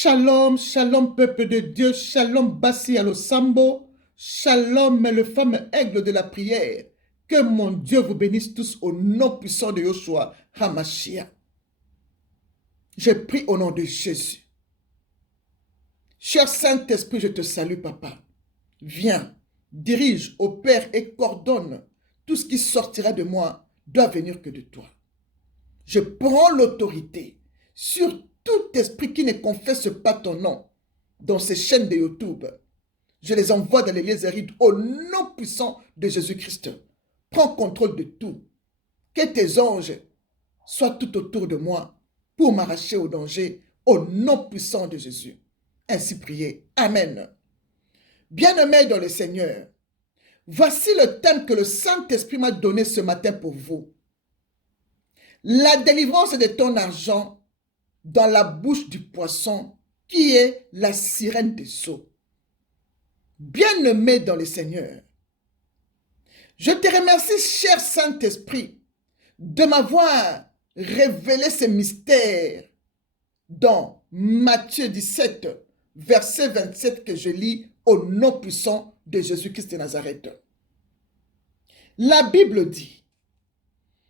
Shalom, shalom peuple de Dieu, shalom Bassi Alosambo, shalom le fameux aigle de la prière. Que mon Dieu vous bénisse tous au nom puissant de Yoshua HaMashiach. Je prie au nom de Jésus. Cher Saint-Esprit, je te salue, Papa. Viens, dirige, opère et coordonne. Tout ce qui sortira de moi doit venir que de toi. Je prends l'autorité sur tout esprit qui ne confesse pas ton nom dans ces chaînes de YouTube. Je les envoie dans les lieux arides au nom puissant de Jésus-Christ. Prends contrôle de tout. Que tes anges soient tout autour de moi pour m'arracher au danger au nom puissant de Jésus. Ainsi priez. Amen. Bien-aimés dans le Seigneur, voici le thème que le Saint-Esprit m'a donné ce matin pour vous. La délivrance de ton argent dans la bouche du poisson qui est la sirène des eaux. Bien-aimé dans le Seigneur, je te remercie, cher Saint-Esprit, de m'avoir révélé ces mystères dans Matthieu 17, verset 27 que je lis au nom puissant de Jésus-Christ de Nazareth. La Bible dit,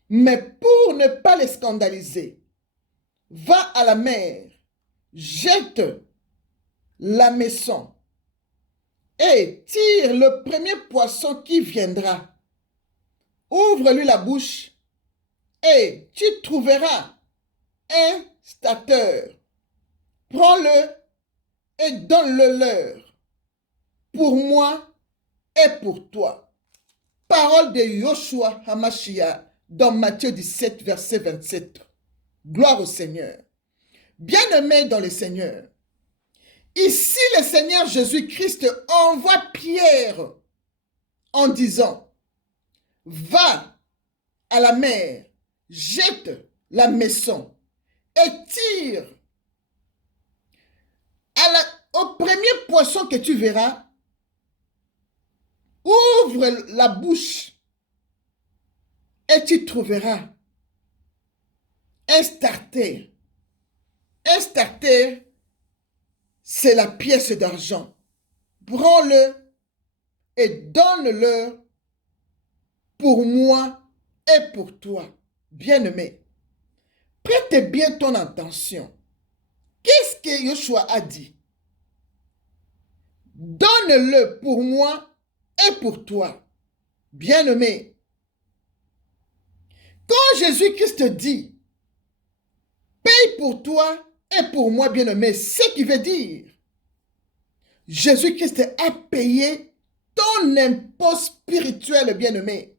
mais pour ne pas les scandaliser, va à la mer, jette la maison et tire le premier poisson qui viendra. Ouvre-lui la bouche et tu trouveras un stateur. Prends-le et donne-le leur, pour moi et pour toi. Parole de Yoshua HaMashiach dans Matthieu 17, verset 27. Gloire au Seigneur. Bien-aimés dans le Seigneur, ici le Seigneur Jésus-Christ envoie Pierre en disant, va à la mer, jette la maison et tire au premier poisson que tu verras, ouvre la bouche et tu trouveras un starter. Un starter, c'est la pièce d'argent. Prends-le et donne-le pour moi et pour toi. Bien-aimé, prête bien ton attention. Qu'est-ce que Yoshua a dit? Donne-le pour moi et pour toi. Bien-aimé, quand Jésus-Christ dit, paye pour toi et pour moi, bien-aimé, c'est ce qui veut dire, Jésus-Christ a payé ton impôt spirituel, bien-aimé,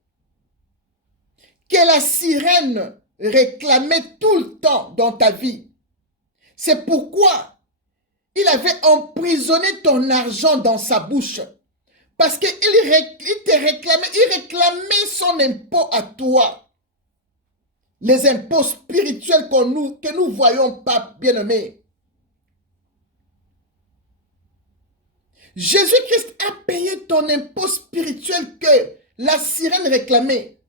que la sirène réclamait tout le temps dans ta vie. C'est pourquoi il avait emprisonné ton argent dans sa bouche. Parce qu'il il réclamait son impôt à toi. Les impôts spirituels que nous voyons pas, bien-aimés. Jésus-Christ a payé ton impôt spirituel que la sirène réclamait.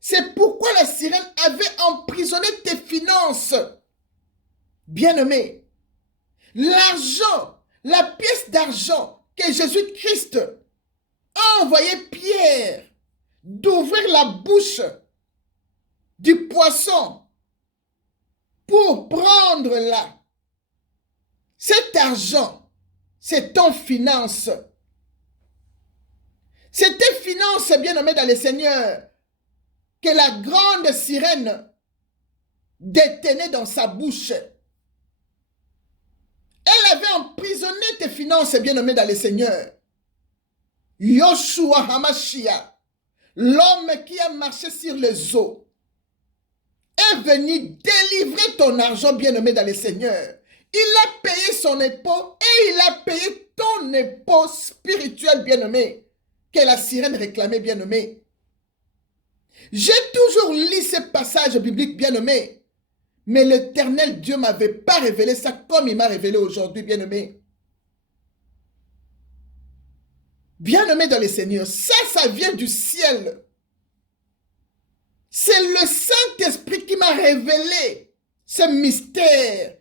C'est pourquoi la sirène avait emprisonné tes finances. Bien-aimé, l'argent, la pièce d'argent que Jésus-Christ a envoyé Pierre d'ouvrir la bouche du poisson pour prendre là. Cet argent, c'est ton finance. C'est tes finances, bien-aimés dans le Seigneur, que la grande sirène détenait dans sa bouche. Elle avait emprisonné tes finances, bien-aimés dans le Seigneur. Yoshua HaMashiach, l'homme qui a marché sur les eaux, est venu délivrer ton argent, bien-aimé dans le Seigneur. Il a payé son impôt et il a payé ton impôt spirituel, bien-aimé, que la sirène réclamait, bien-aimé. J'ai toujours lu ce passage biblique, bien-aimé, mais l'Éternel Dieu ne m'avait pas révélé ça comme il m'a révélé aujourd'hui, bien-aimé. Bien-aimé dans le Seigneur, ça vient du ciel. C'est le Saint-Esprit qui m'a révélé ce mystère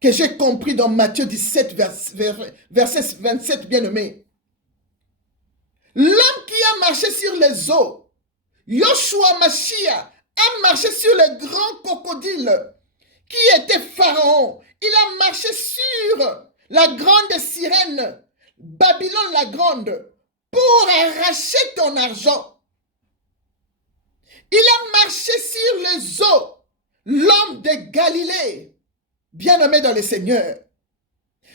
que j'ai compris dans Matthieu 17, verset 27, bien-aimé. L'homme qui a marché sur les eaux, Yoshua Mashiach, a marché sur le grand crocodile qui était Pharaon. Il a marché sur la grande sirène, Babylone la grande, pour arracher ton argent. Il a marché sur les eaux, l'homme de Galilée, bien-aimé dans le Seigneur.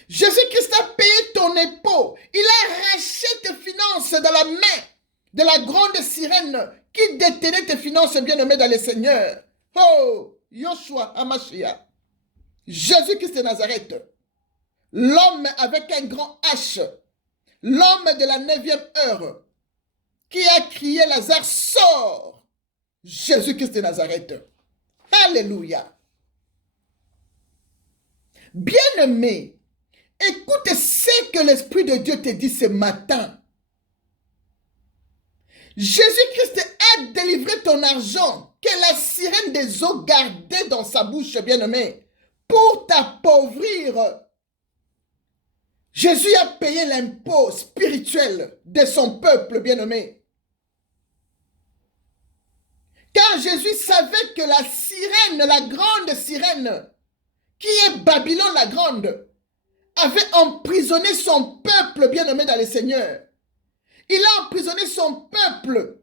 Jésus-Christ a payé ton époux. Il a arraché tes finances dans la main de la grande sirène qui détenait tes finances, bien-aimé dans le Seigneur. Oh, Yoshua Hamashiach, Jésus-Christ de Nazareth, l'homme avec un grand H, l'homme de la 9e heure, qui a crié Lazare, sort. Jésus-Christ de Nazareth. Alléluia. Bien-aimé, écoute ce que l'Esprit de Dieu te dit ce matin. Jésus-Christ a délivré ton argent que la sirène des eaux gardait dans sa bouche, bien-aimé, pour t'appauvrir. Jésus a payé l'impôt spirituel de son peuple, bien-aimé. Car Jésus savait que la sirène, la grande sirène, qui est Babylone la grande, avait emprisonné son peuple, bien-aimé dans le Seigneur. Il a emprisonné son peuple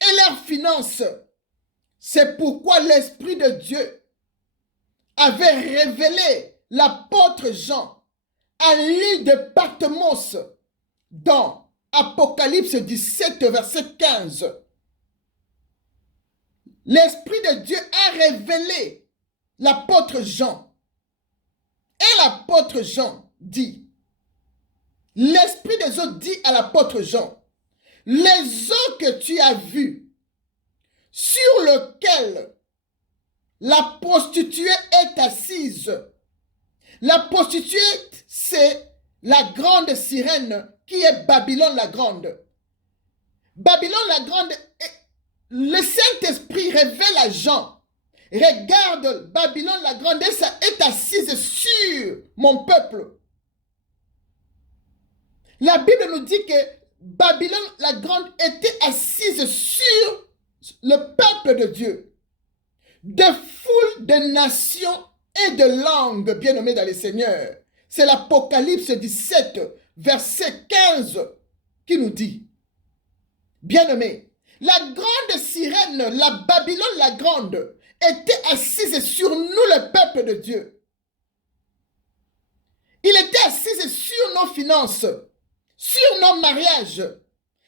et leurs finances. C'est pourquoi l'Esprit de Dieu avait révélé l'apôtre Jean à l'île de Patmos dans Apocalypse 17, verset 15. L'Esprit de Dieu a révélé l'apôtre Jean. Et l'apôtre Jean dit, l'Esprit des eaux dit à l'apôtre Jean, les eaux que tu as vues, sur lesquelles la prostituée est assise. La prostituée, c'est la grande sirène qui est Babylone la grande. Babylone la grande, le Saint-Esprit révèle à Jean, regarde, Babylone la grande est assise sur mon peuple. La Bible nous dit que Babylone la grande était assise sur le peuple de Dieu. De foules de nations et de langues, bien-aimés dans le Seigneur. C'est l'Apocalypse 17, verset 15, qui nous dit, bien-aimés, la grande sirène, la Babylone la grande, était assise sur nous, le peuple de Dieu. Il était assise sur nos finances, sur nos mariages,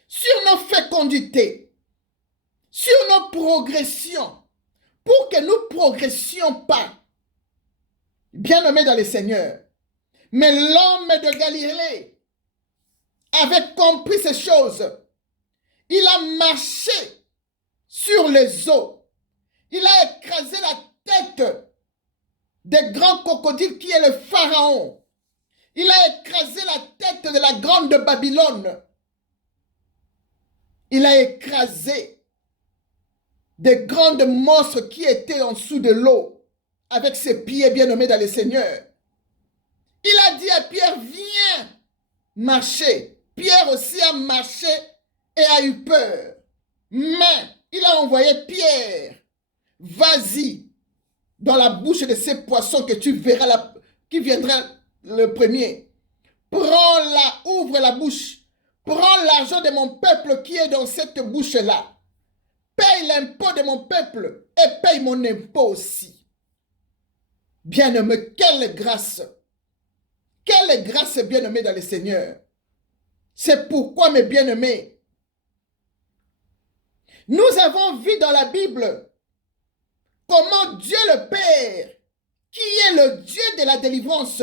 sur nos fécondités, sur nos progressions, pour que nous progressions pas, bien-aimés dans le Seigneur. Mais l'homme de Galilée avait compris ces choses. Il a marché sur les eaux. Il a écrasé la tête des grands crocodiles qui est le Pharaon. Il a écrasé la tête de la grande Babylone. Il a écrasé des grandes monstres qui étaient en dessous de l'eau avec ses pieds bien-nommés dans le Seigneur. Il a dit à Pierre, viens marcher. Pierre aussi a marché et a eu peur. Mais il a envoyé Pierre, vas-y dans la bouche de ces poissons que tu verras, qui viendra le premier. Prends-la, ouvre la bouche. Prends l'argent de mon peuple qui est dans cette bouche-là. Paye l'impôt de mon peuple et paye mon impôt aussi. Bien-aimé, quelle grâce! Quelle grâce, bien-aimé dans le Seigneur! C'est pourquoi, mes bien-aimés, nous avons vu dans la Bible comment Dieu le Père, qui est le Dieu de la délivrance,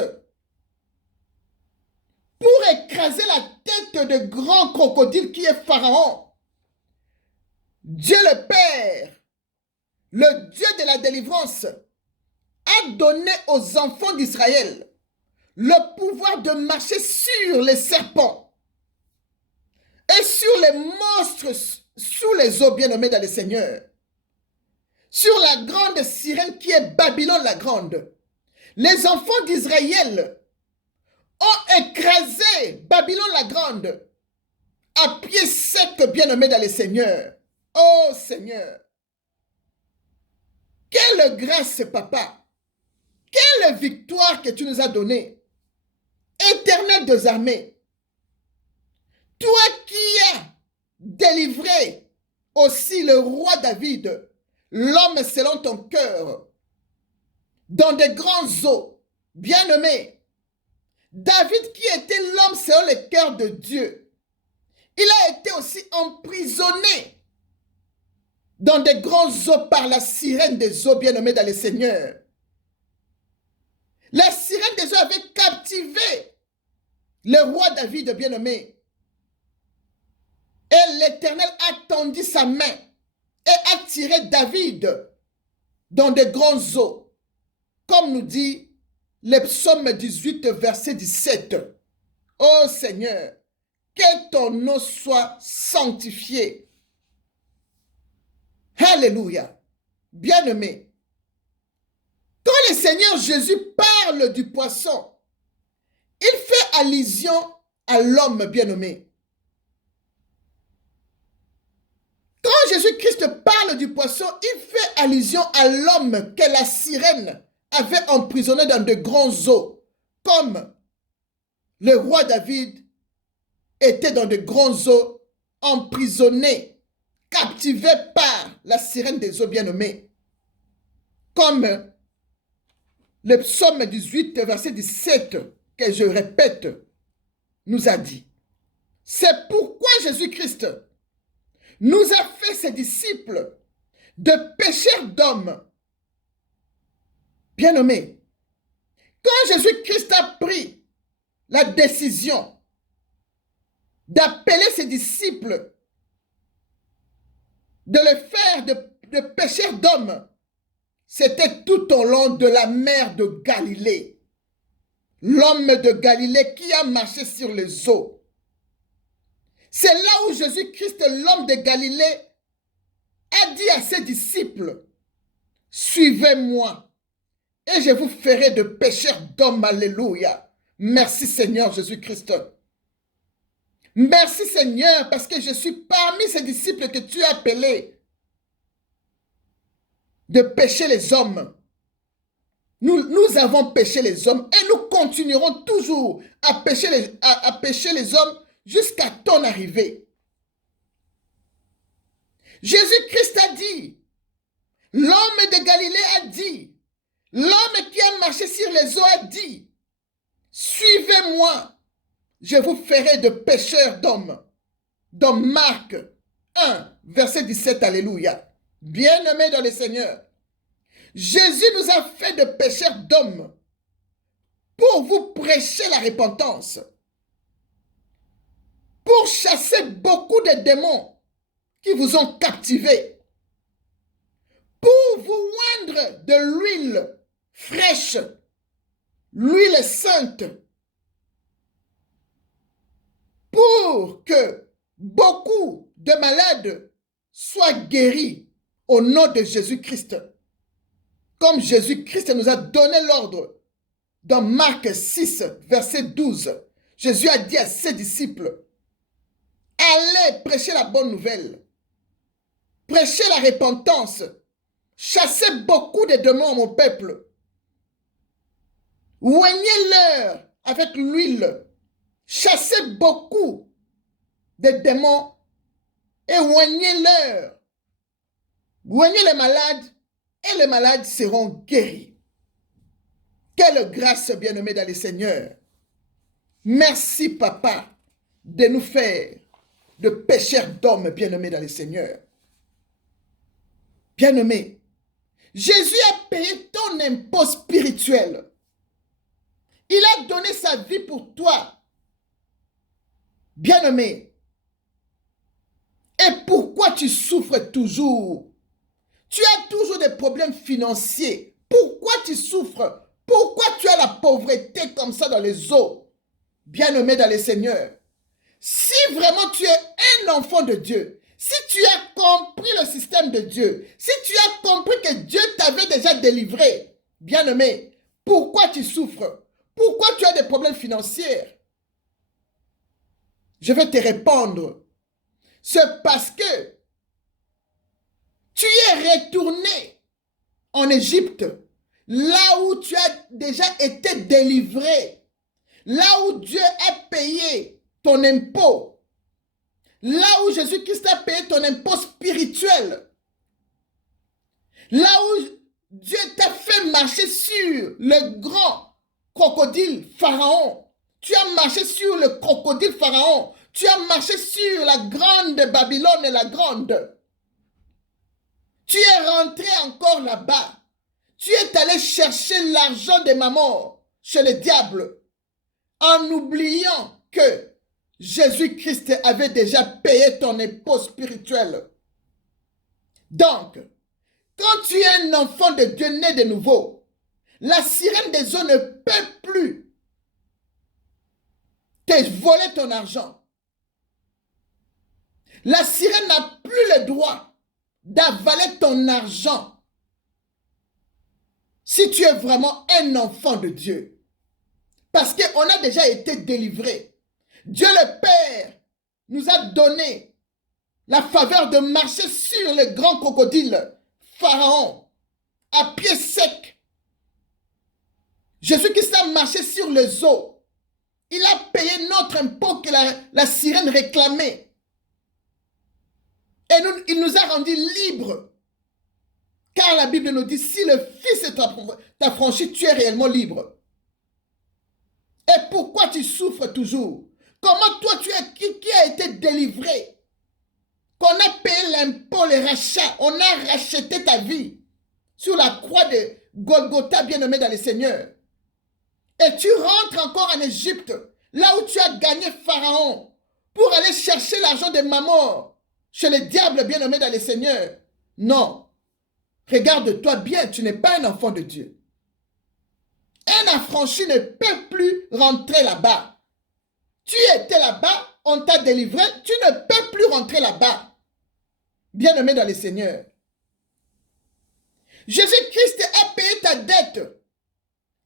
pour écraser la tête de grand crocodile qui est Pharaon, Dieu le Père, le Dieu de la délivrance, a donné aux enfants d'Israël le pouvoir de marcher sur les serpents et sur les monstres sous les eaux, bien-aimés dans le Seigneur, sur la grande sirène qui est Babylone la grande. Les enfants d'Israël ont écrasé Babylone la Grande à pied sec, bien-aimé dans le Seigneur. Oh Seigneur, quelle grâce, papa. Quelle victoire que tu nous as donnée. Éternel des armées, toi qui as délivré aussi le roi David, l'homme selon ton cœur, dans de grands eaux, bien-aimé, David qui était l'homme selon le cœur de Dieu, il a été aussi emprisonné dans de grands eaux par la sirène des eaux, bien-aimé dans le Seigneur. La sirène des eaux avait captivé le roi David, bien-aimé. Et l'Éternel a tendu sa main et a tiré David dans de grands eaux. Comme nous dit le psaume 18, verset 17. Ô Seigneur, que ton nom soit sanctifié. Alléluia. Bien-aimé, quand le Seigneur Jésus parle du poisson, il fait allusion à l'homme bien-aimé. Quand Jésus-Christ parle du poisson, il fait allusion à l'homme que la sirène avait emprisonné dans de grands eaux, comme le roi David était dans de grands eaux, emprisonné, captivé par la sirène des eaux bien-aimées. Comme le psaume 18, verset 17, que je répète, nous a dit. C'est pourquoi Jésus-Christ nous a fait ses disciples de pécheurs d'hommes. Bien-aimés, quand Jésus-Christ a pris la décision d'appeler ses disciples, de le faire de pécheurs d'hommes, c'était tout au long de la mer de Galilée. L'homme de Galilée qui a marché sur les eaux. C'est là où Jésus-Christ, l'homme de Galilée, a dit à ses disciples, « Suivez-moi, et je vous ferai de pécheurs d'hommes. » Alléluia. Merci Seigneur Jésus-Christ. Merci Seigneur, parce que je suis parmi ces disciples que tu as appelés de pécher les hommes. Nous avons péché les hommes et nous continuerons toujours à pécher les hommes jusqu'à ton arrivée. Jésus-Christ a dit, l'homme de Galilée a dit, l'homme qui a marché sur les eaux a dit, suivez-moi, je vous ferai de pécheurs d'hommes. Dans Marc 1, verset 17, alléluia. Bien-aimés dans le Seigneur, Jésus nous a fait de pécheurs d'hommes pour vous prêcher la repentance, pour chasser beaucoup de démons qui vous ont captivés, pour vous oindre de l'huile fraîche, l'huile sainte, pour que beaucoup de malades soient guéris au nom de Jésus-Christ. Comme Jésus-Christ nous a donné l'ordre dans Marc 6, verset 12. Jésus a dit à ses disciples, allez prêcher la bonne nouvelle, prêchez la repentance, chassez beaucoup de démons à mon peuple, oignez-leur avec l'huile, chassez beaucoup de démons et oignez-leur, oignez les malades et les malades seront guéris. Quelle grâce bien-aimée dans le Seigneur. Merci Papa de nous faire de pécheurs d'hommes bien-aimés dans le Seigneur. Bien-aimé, Jésus a payé ton impôt spirituel. Il a donné sa vie pour toi. Bien-aimé, et pourquoi tu souffres toujours? Tu as toujours des problèmes financiers. Pourquoi tu souffres? Pourquoi tu as la pauvreté comme ça dans les eaux? Bien-aimé dans le Seigneur, si vraiment tu es un enfant de Dieu, si tu as compris le système de Dieu, si tu as compris que Dieu t'avait déjà délivré, bien-aimé, Pourquoi tu souffres? Pourquoi tu as des problèmes financiers? Je vais te répondre. C'est parce que tu es retourné en Égypte, là où tu as déjà été délivré, là où Dieu a payé ton impôt, là où Jésus-Christ a payé ton impôt spirituel, là où Dieu t'a fait marcher sur le grand crocodile Pharaon. Tu as marché sur le crocodile Pharaon. Tu as marché sur la grande Babylone et la grande. Tu es rentré encore là-bas. Tu es allé chercher l'argent de maman chez le diable en oubliant que Jésus-Christ avait déjà payé ton impôt spirituel. Donc, quand tu es un enfant de Dieu né de nouveau, la sirène des eaux ne peut plus te voler ton argent. La sirène n'a plus le droit d'avaler ton argent si tu es vraiment un enfant de Dieu. Parce qu'on a déjà été délivré. Dieu le Père nous a donné la faveur de marcher sur le grand crocodile Pharaon à pied sec. Jésus-Christ a marché sur les eaux. Il a payé notre impôt que la sirène réclamait. Et il nous a rendus libres. Car la Bible nous dit, si le Fils t'a franchi, tu es réellement libre. Et pourquoi tu souffres toujours? Comment toi, qui a été délivré? Qu'on a payé l'impôt, le rachat, on a racheté ta vie sur la croix de Golgotha, bien-aimé dans le Seigneur. Et tu rentres encore en Égypte, là où tu as gagné Pharaon, pour aller chercher l'argent de maman chez le diable, bien-aimé dans le Seigneur. Non. Regarde-toi bien, tu n'es pas un enfant de Dieu. Un affranchi ne peut plus rentrer là-bas. Tu étais là-bas, on t'a délivré, tu ne peux plus rentrer là-bas. Bien-aimé dans le Seigneur. Jésus-Christ a payé ta dette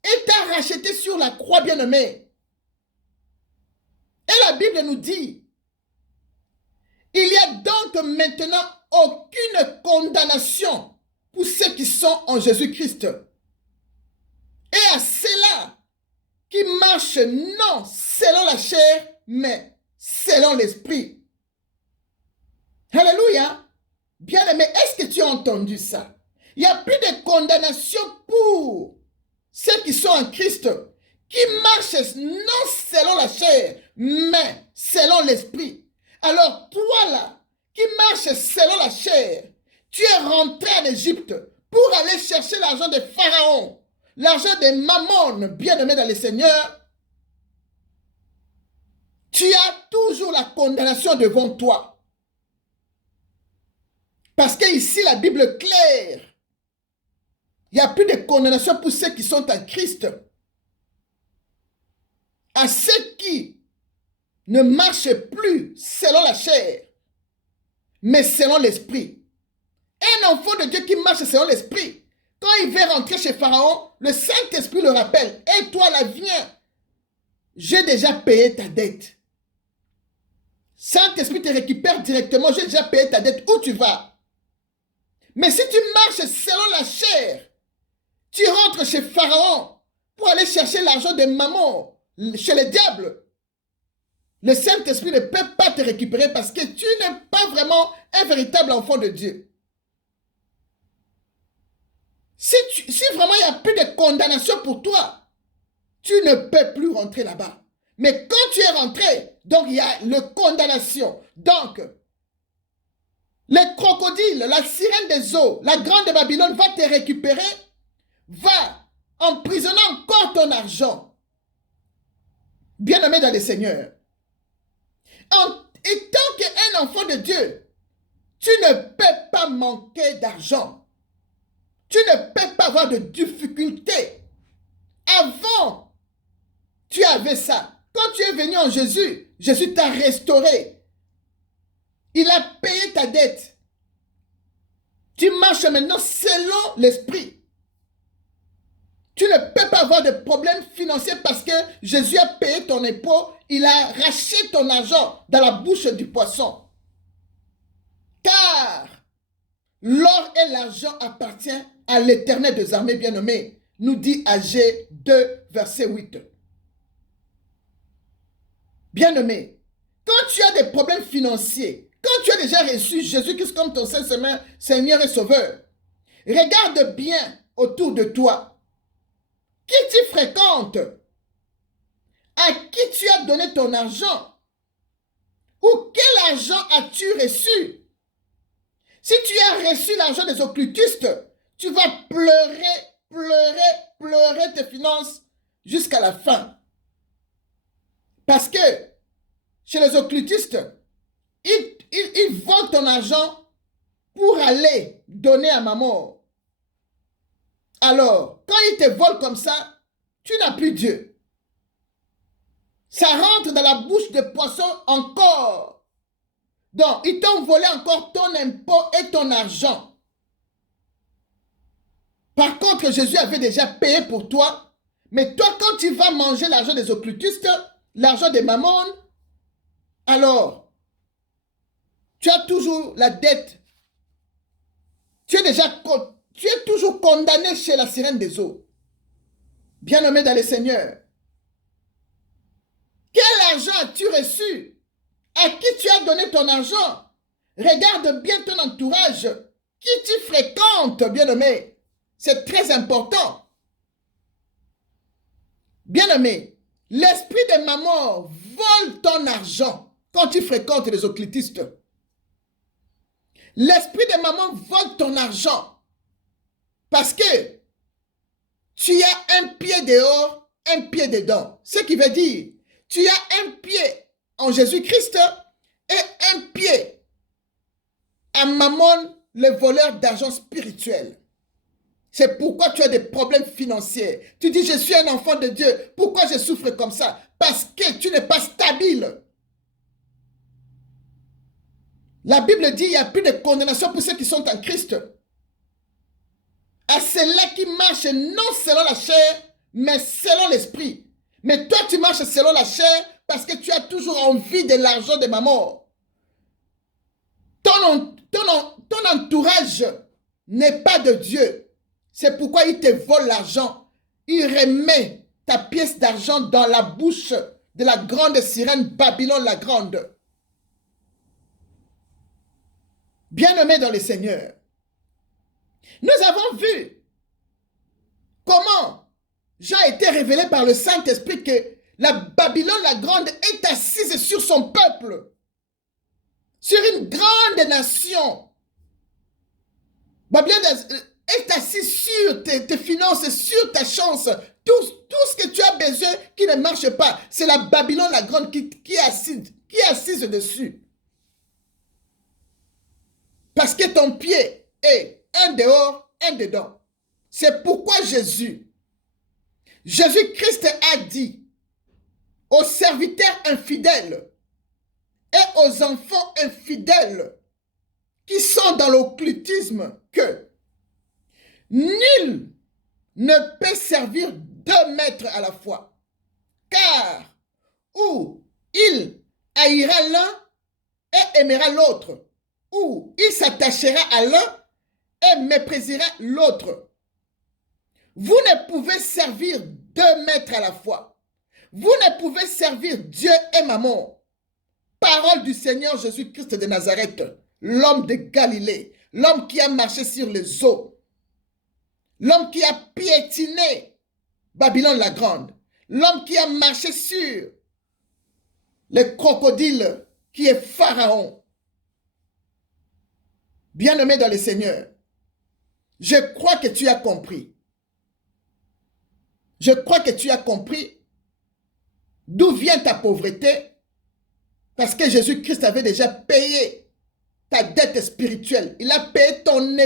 et t'a racheté sur la croix, bien-aimé. Et la Bible nous dit, il n'y a donc maintenant aucune condamnation pour ceux qui sont en Jésus-Christ. Et à ceux-là qui marchent non selon la chair, mais selon l'esprit. Alléluia. Bien-aimé, est-ce que tu as entendu ça? Il n'y a plus de condamnation pour ceux qui sont en Christ, qui marchent non selon la chair, mais selon l'esprit. Alors toi là, qui marches selon la chair, tu es rentré en Égypte pour aller chercher l'argent de Pharaon, l'argent de Mammon, bien-aimé dans le Seigneur. Tu as toujours la condamnation devant toi. Parce que ici, la Bible est claire. Il n'y a plus de condamnation pour ceux qui sont en Christ. À ceux qui ne marchent plus selon la chair, mais selon l'esprit. Un enfant de Dieu qui marche selon l'esprit, quand il veut rentrer chez Pharaon, le Saint-Esprit le rappelle. Et toi là, viens. J'ai déjà payé ta dette. Saint-Esprit te récupère directement. J'ai déjà payé ta dette. Où tu vas? Mais si tu marches selon la chair, tu rentres chez Pharaon pour aller chercher l'argent de maman chez le diable. Le Saint-Esprit ne peut pas te récupérer parce que tu n'es pas vraiment un véritable enfant de Dieu. Si vraiment il n'y a plus de condamnation pour toi, tu ne peux plus rentrer là-bas. Mais quand tu es rentré, donc il y a la condamnation. Donc, le crocodile, la sirène des eaux, la grande Babylone va te récupérer, va emprisonner encore ton argent. Bien-aimé dans le Seigneur. Et tant qu'un enfant de Dieu, tu ne peux pas manquer d'argent. Tu ne peux pas avoir de difficultés. Avant, tu avais ça. Quand tu es venu en Jésus, Jésus t'a restauré. Il a payé ta dette. Tu marches maintenant selon l'esprit. Tu ne peux pas avoir de problèmes financiers parce que Jésus a payé ton impôt, il a arraché ton argent dans la bouche du poisson. Car l'or et l'argent appartiennent à l'Éternel des armées bien-aimées, nous dit Agé 2, verset 8. Bien-aimé, quand tu as des problèmes financiers, quand tu as déjà reçu Jésus-Christ comme ton Seigneur et Sauveur, regarde bien autour de toi. Qui tu fréquentes? À qui tu as donné ton argent? Ou quel argent as-tu reçu? Si tu as reçu l'argent des occultistes, tu vas pleurer tes finances jusqu'à la fin. Parce que chez les occultistes, ils volent ton argent pour aller donner à maman. Alors, quand ils te volent comme ça, tu n'as plus Dieu. Ça rentre dans la bouche de poisson encore. Donc, ils t'ont volé encore ton impôt et ton argent. Par contre, Jésus avait déjà payé pour toi. Mais toi, quand tu vas manger l'argent des occultistes, l'argent des mammons, alors, tu as toujours la dette. Tu es toujours condamné chez la sirène des eaux. Bien-aimé dans le Seigneur. Quel argent as-tu reçu? À qui tu as donné ton argent? Regarde bien ton entourage. Qui tu fréquentes, bien-aimé? C'est très important. Bien-aimé, l'esprit de maman vole ton argent quand tu fréquentes les occultistes. L'esprit de maman vole ton argent parce que tu as un pied dehors, un pied dedans. Ce qui veut dire, tu as un pied en Jésus-Christ et un pied à Mammon, le voleur d'argent spirituel. C'est pourquoi tu as des problèmes financiers. Tu dis, je suis un enfant de Dieu. Pourquoi je souffre comme ça? Parce que tu n'es pas stable. La Bible dit, il n'y a plus de condamnation pour ceux qui sont en Christ. À ceux-là qui marchent non selon la chair, mais selon l'esprit. Mais toi, tu marches selon la chair parce que tu as toujours envie de l'argent de maman. Ton entourage n'est pas de Dieu. C'est pourquoi il te vole l'argent. Il remet ta pièce d'argent dans la bouche de la grande sirène Babylone la grande. Bien-aimés dans le Seigneur, nous avons vu comment Jean a été révélé par le Saint-Esprit que la Babylone la grande est assise sur son peuple, sur une grande nation. Babylone est assise sur tes finances, sur ta chance. Tout ce que tu as besoin qui ne marche pas, c'est la Babylone la grande qui est assise dessus. Parce que ton pied est un dehors, un dedans. C'est pourquoi Jésus-Christ a dit aux serviteurs infidèles et aux enfants infidèles qui sont dans l'occultisme que nul ne peut servir deux maîtres à la fois, car ou il haïra l'un et aimera l'autre, ou il s'attachera à l'un et méprisera l'autre. Vous ne pouvez servir deux maîtres à la fois. Vous ne pouvez servir Dieu et maman. Parole du Seigneur Jésus-Christ de Nazareth, l'homme de Galilée, l'homme qui a marché sur les eaux, l'homme qui a piétiné Babylone la grande, l'homme qui a marché sur le crocodile qui est Pharaon. Bien-aimé dans le Seigneur, je crois que tu as compris. Je crois que tu as compris d'où vient ta pauvreté, parce que Jésus-Christ avait déjà payé ta dette spirituelle. Il a payé ton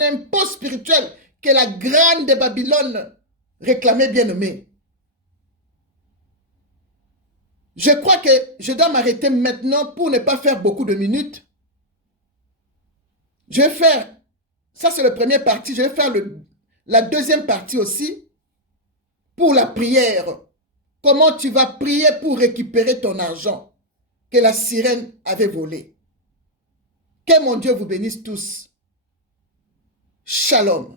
impôt spirituel que la grande Babylone réclamait, bien-aimé. Je crois que je dois m'arrêter maintenant pour ne pas faire beaucoup de minutes. Je vais faire, ça c'est le premier parti, je vais faire La deuxième partie aussi, pour la prière. Comment tu vas prier pour récupérer ton argent que la sirène avait volé. Que mon Dieu vous bénisse tous. Shalom.